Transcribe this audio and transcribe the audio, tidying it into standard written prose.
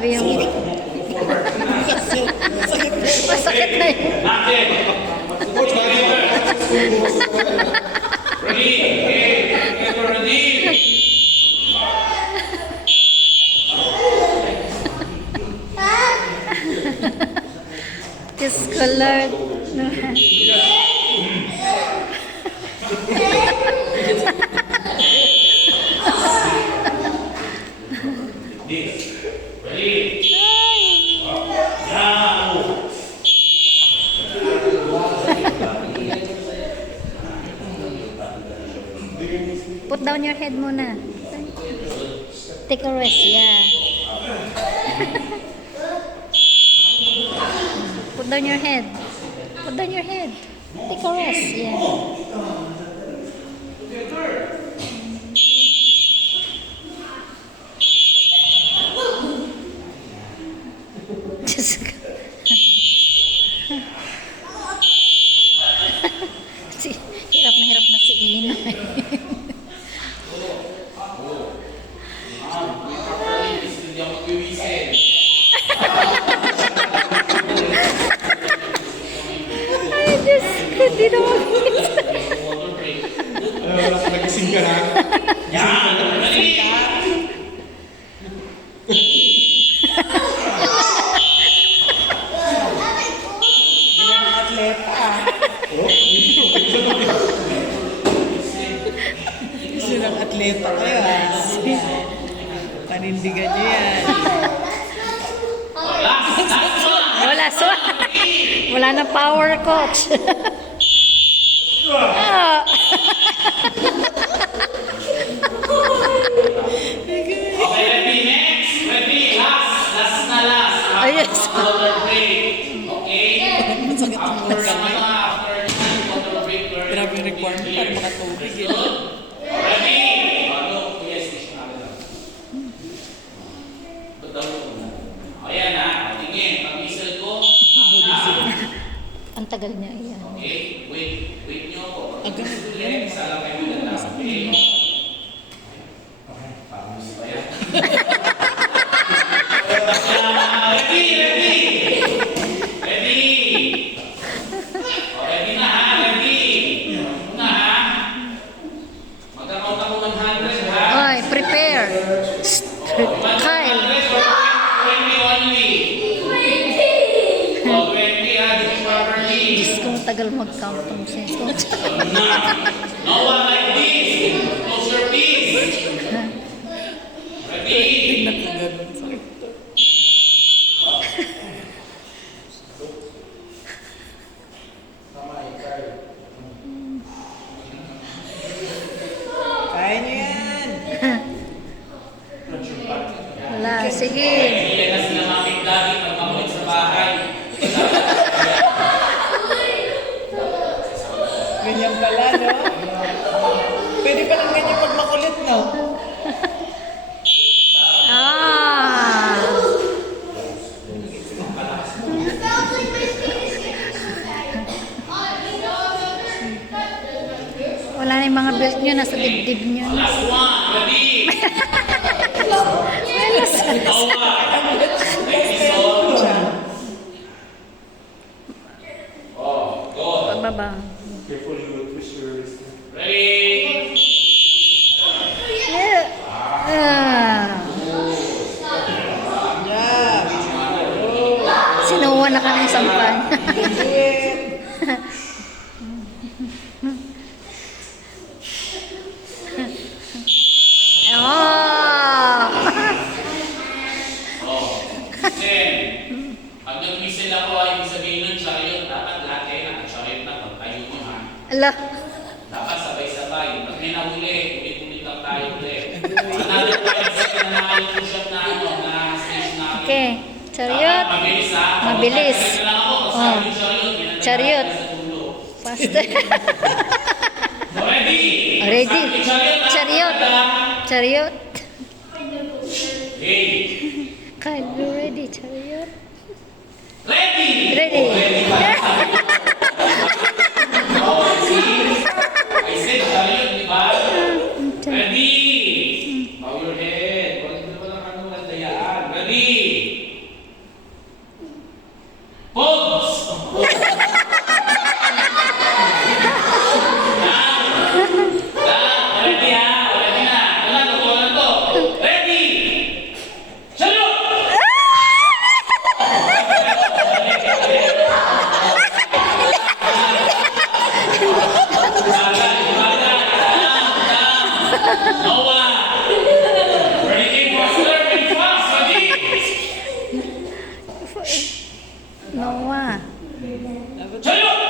Grabe yung... Masakit na yun. Ready? Okay. Get ready. Kiss colored. Ready? Now. Put down your head muna. Take a rest, yeah. Put down your head. Put down your head. Take a rest, yeah. Just hirap na si Ina. Ay, Diyos ko, di na makikita. Nagising ka na? Gusto ng atleta kayo ha. Panindigan niyo yan. Wala na power, coach. Ah. Okay, ready? Next. Ready? Last na last. Ayos. Water break. Okay? Masakit ang After mga kamay. water break. Grabe yung requirement para makatubig eh. Ready? Yes. Ayan ha. Tingin. Pag-whistle ko. Ang tagal niya, iyan. Okay? Wait nyo po. Agad. Isa lang kayo na lang. Okay? Ready? O, ready na ha? Ready? Una ha? Magkakount ako 100 ha? Oy, prepare. Kyle. 20 only. O, 20 ha? Dito properly. Diyos ko, tagal mag-count ang sense ko. No one like this. Close your piece. Ready? Nakagad. Sakit. Kaya niyo yan. Wala, sige. Yan na sila mamig daddy pag makulit sa bahay. Ganyan pala, no? Pwede palang ganyan pag makulit, no? Ah. Wala na yung mga belt nyo, nasa dibdib nyo. Last one. Ready? No one. Thank you so much. Oh, go. Pagbaba. Careful, you will twist your wrist. Ready? Yeah. Ah. Yeah. Sinuwa na ka ng sampan. Oh. Then, pag nag-whistle ako, ibig sabihin nun, chariot. Dapat lahat kayo naka-chariot na pagtayo nyo ha. Ala. Dapat sabay-sabay. Pag may nahuli, ulit-ulit lang tayo ulit. Another 5 seconds na illusion na na stage natin. Okay. Chariot. Dapat mabilis ha. Mabilis. Pag lang ako, tapos Oh. sabi yung chariot. ginagawa Chariot. tayo sa dulo. Faster. Ready? Ready. Sabi, chariot. Chariot. Chariot. Hey. Kyle, you ready? Chariot. Ready? Ready. Oh, see? I said chariot, di ba? Ready? Bow your head. Wala lang ano, dayaan. Ready? Noah. Dapat Sayo!